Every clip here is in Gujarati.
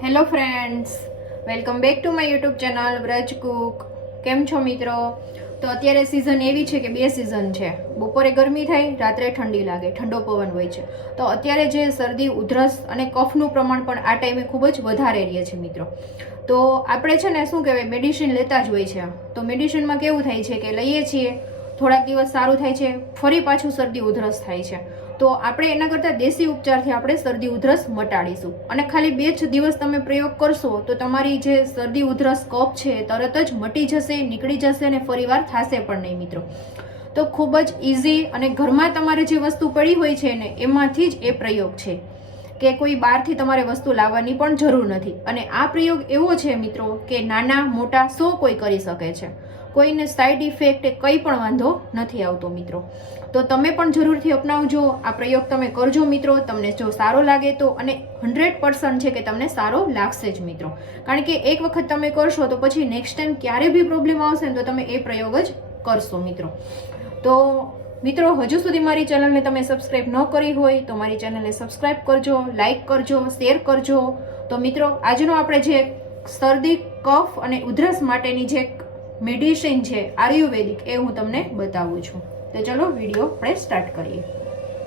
Hello friends, welcome back to my YouTube channel Vraj Cook. કેમ છો મિત્રો? તો અત્યારે સિઝન એવી છે કે બે સિઝન છે. બપોરે ગરમી થાય, રાત્રે ઠંડી લાગે, ઠંડો પવન હોય છે. તો અત્યારે જે શરદી, ઉધરસ અને કફનું પ્રમાણ પણ આ ટાઈમે ખૂબ જ વધારે રહે છે મિત્રો. તો આપણે છે ને શું કહેવાય, મેડિસિન લેતા જ હોય છે. તો મેડિસિનમાં કેવું થાય છે કે લઈએ છીએ, થોડાક દિવસ સારું થાય છે, ફરી પાછું શરદી ઉધરસ થાય છે. તો આપણે એના કરતાં દેશી ઉપચારથી આપણે શરદી ઉધરસ મટાડીશું. અને ખાલી 2 જ દિવસ તમે પ્રયોગ કરશો તો તમારી જે શરદી ઉધરસ કફ છે તરત જ મટી જશે, નીકળી જશે અને ફરીવાર થશે પણ નહીં મિત્રો. તો ખૂબ જ ઇઝી અને ઘરમાં તમારે જે વસ્તુ પડી હોય છે ને એમાંથી જ એ પ્રયોગ છે કે કોઈ બહારથી તમારે વસ્તુ લાવવાની પણ જરૂર નથી. અને આ પ્રયોગ એવો છે મિત્રો કે નાના મોટા સૌ કોઈ કરી શકે છે. કોઈને સાઈડ ઇફેક્ટ કંઈ પણ વાંધો નથી આવતો મિત્રો. તો તમે પણ જરૂરથી અપનાવજો. આ પ્રયોગ તમે કરજો મિત્રો. તમને જો સારો લાગે તો, અને 100% છે કે તમને સારો લાગશે જ મિત્રો. કારણ કે એક વખત તમે કરશો તો પછી નેક્સ્ટ ટાઈમ ક્યારે બી પ્રોબ્લેમ આવશે ને તો તમે એ પ્રયોગ જ કરશો મિત્રો. તો મિત્રો, હજુ સુધી મારી ચેનલને તમે સબસ્ક્રાઇબ ન કરી હોય તો મારી ચેનલને સબસ્ક્રાઇબ કરજો, લાઇક કરજો, શેર કરજો. તો મિત્રો, આજનો આપણે જે શરદી, કફ અને ઉધરસ માટેની જે મેડિસિન છે આયુર્વેદિક, એ હું તમને બતાવું છું. તો ચલો વિડીયો આપણે સ્ટાર્ટ કરીએ.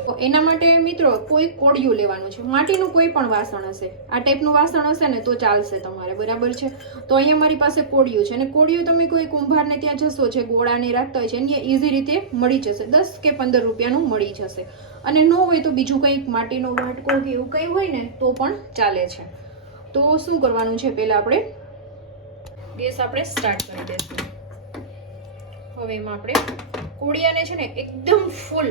તો એના માટે મિત્રો કોઈ કોળિયું લેવાનું છે. માટીનું કોઈ પણ વાસણ હશે, આ ટાઈપનું વાસણ હશે ને તો ચાલશે તમારે, બરાબર છે. તો અહીંયા મારી પાસે કોળિયું છે, અને કોળિયું તમે કોઈ કુંભારને ત્યાં જશો જે ગોળાને રાખતા હોય છે એની ઇઝી રીતે મળી જશે. 10 કે 15 રૂપિયાનું મળી જશે. અને ન હોય તો બીજું કંઈક માટીનો વાટકો કે એવું કંઈ હોય ને તો પણ ચાલે છે. તો શું કરવાનું છે, પહેલા આપણે ગેસ આપણે સ્ટાર્ટ કરી દઈશું. હવે એમાં આપણે કોળિયાને છે ને એકદમ ફૂલ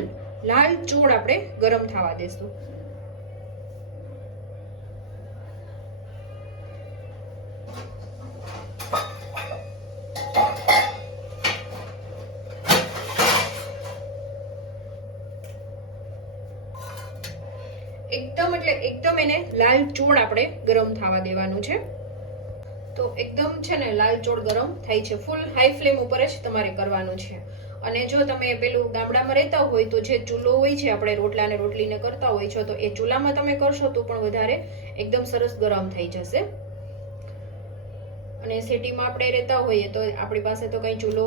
લાલ ચોળ આપણે ગરમ થવા દેશું. એકદમ એને લાલ ચોળ આપણે ગરમ થવા દેવાનું છે. તો એકદમ છે ને લાલ ચોળ ગરમ થાય છે. ફૂલ હાઈ ફ્લેમ ઉપર જ તમારે કરવાનું છે. અને જો તમે પેલું ગામડામાં રહેતા હોય તો જે ચૂલો હોય છે, આપણે રોટલા ને રોટલીને કરતા હોય છો, તો એ ચૂલામાં તમે કરશો તો પણ વધારે એકદમ સરસ ગરમ થઈ જશે. અને સિટીમાં આપણે રહેતા હોઈએ તો આપણી પાસે તો કઈ ચૂલો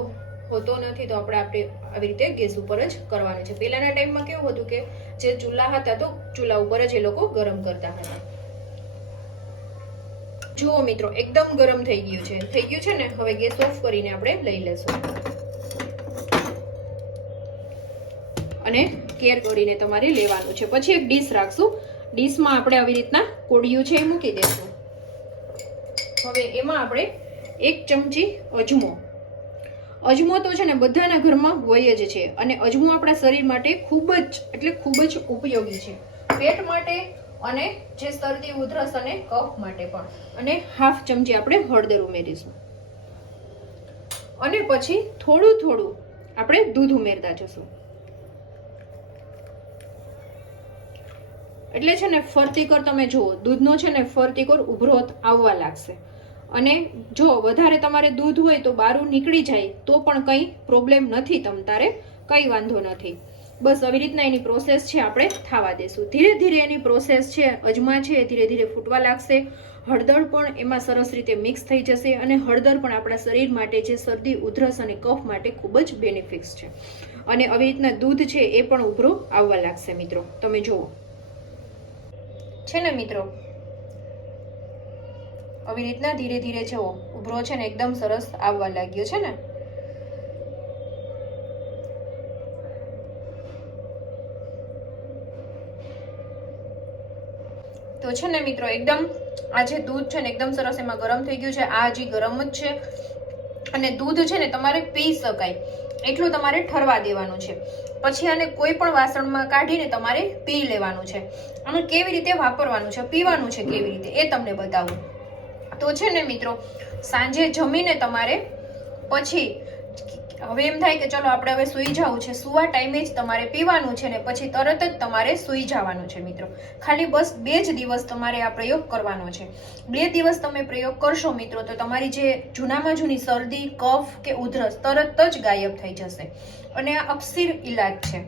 હોતો નથી, તો આપણે આવી રીતે ગેસ ઉપર જ કરવાનું છે. પહેલાના ટાઈમમાં કેવું હતું કે જે ચૂલા હતા તો ચૂલા ઉપર જ એ લોકો ગરમ કરતા હતા. જુઓ મિત્રો, એકદમ ગરમ થઈ ગયું છે ને. હવે ગેસ ઓફ કરીને આપણે લઈ લેશું. અને કેર કરીને તમારે લેવાનું છે. પછી એક ડીશ રાખશું. ડીશમાં આપણે આવી રીતના કોળિયું છે એ મૂકી દેશું. હવે એમાં આપણે 1 ચમચી અજમો તો છે ને બધાના ઘરમાં હોય જ છે. અને અજમો આપણા શરીર માટે ખૂબ જ ઉપયોગી છે, પેટ માટે અને જે શરદી, ઉધરસ અને કફ માટે પણ. અને 1/2 ચમચી આપણે હળદર ઉમેરીશું. અને પછી થોડું આપણે દૂધ ઉમેરતા જશું. એટલે છે ને ફરતી કર તમે જુઓ, દૂધનો છે ને ફરતી કર ઉભરો આવવા લાગશે. અને જો વધારે તમારે દૂધ હોય તો બારું નીકળી જાય તો પણ કંઈ પ્રોબ્લેમ નથી, તારે કંઈ વાંધો નથી. બસ આવી રીતના એની પ્રોસેસ છે આપણે થવા દેશું. ધીરે ધીરે એની પ્રોસેસ છે, અજમા છે ધીરે ધીરે ફૂટવા લાગશે. હળદર પણ એમાં સરસ રીતે મિક્સ થઈ જશે. અને હળદર પણ આપણા શરીર માટે, જે શરદી, ઉધરસ અને કફ માટે ખૂબ જ બેનિફિટ્સ છે. અને આવી રીતના દૂધ છે એ પણ ઉભરો આવવા લાગશે મિત્રો. તમે જુઓ છે ને મિત્રો, આવી રીતના ધીરે ધીરે જુઓ ઉભરો છે ને એકદમ સરસ આવવા લાગ્યો છે ને. તો છે ને મિત્રો, એકદમ આ જે દૂધ છે ને એકદમ સરસ એમાં ગરમ થઈ ગયું છે. આ હજી ગરમ જ છે. અને દૂધ છે ને તમારે પી શકાય એટલું તમારે ઠરવા દેવાનું છે. પછી આને કોઈ પણ વાસણમાં કાઢીને તમારે પી લેવાનું છે. અને કેવી રીતે વાપરવાનું છે, પીવાનું છે કેવી રીતે, એ તમને બતાવું. તો છે ને મિત્રો, સાંજે જમીને તમારે પછી હવે એમ થાય કે ચલો આપણે હવે સૂઈ જવું છે, સુવા ટાઈમે જ તમારે પીવાનું છે ને પછી તરત જ તમારે સૂઈ જવાનું છે મિત્રો. ખાલી બસ 2 જ દિવસ તમારે આ પ્રયોગ કરવાનો છે. 2 દિવસ તમે પ્રયોગ કરશો મિત્રો તો તમારી જે જૂનામાં જૂની શરદી, કફ કે ઉધરસ તરત જ ગાયબ થઈ જશે. અને આ અક્ષીર ઈલાજ છે.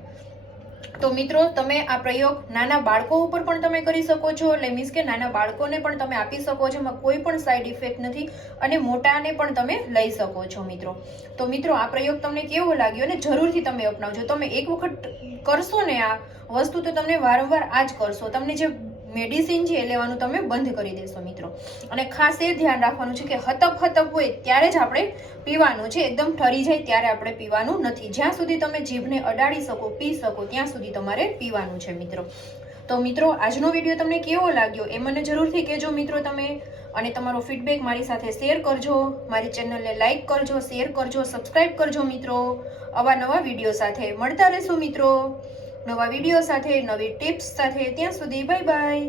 તો મિત્રો તમે આ પ્રયોગ નાના બાળકો ઉપર પણ તમે કરી શકો છો, એટલે મીન્સ કે નાના બાળકોને પણ તમે આપી શકો છો, એમાં કોઈ પણ સાઈડ ઇફેક્ટ નથી, અને મોટાને પણ તમે લઈ શકો છો મિત્રો. તો મિત્રો આ પ્રયોગ તમને કેવો લાગ્યો ને જરૂરથી તમે અપનાવજો. તમે એક વખત કરશો ને આ વસ્તુ તો તમને વારંવાર આ જ કરશો. તમને જે મેડિસિન છે એ લેવાનું તમે બંધ કરી દેશો મિત્રો. અને ખાસ એ ધ્યાન રાખવાનું છે કે હતપ હોય ત્યારે જ આપણે પીવાનું છે, એકદમ ઠરી જાય ત્યારે આપણે પીવાનું નથી. જ્યાં સુધી તમે જીભને અડાડી શકો, પી શકો, ત્યાં સુધી તમારે પીવાનું છે મિત્રો. તો મિત્રો આજનો વિડીયો તમને કેવો લાગ્યો એ મને જરૂરથી કહેજો મિત્રો તમે, અને તમારો ફીડબેક મારી સાથે શેર કરજો. મારી ચેનલને લાઈક કરજો, શેર કરજો, સબસ્ક્રાઇબ કરજો મિત્રો. આવા નવા વિડીયો સાથે મળતા રહેશું મિત્રો, નવા વિડીયો સાથે, નવી ટિપ્સ સાથે. ત્યાં સુધી બાય બાય.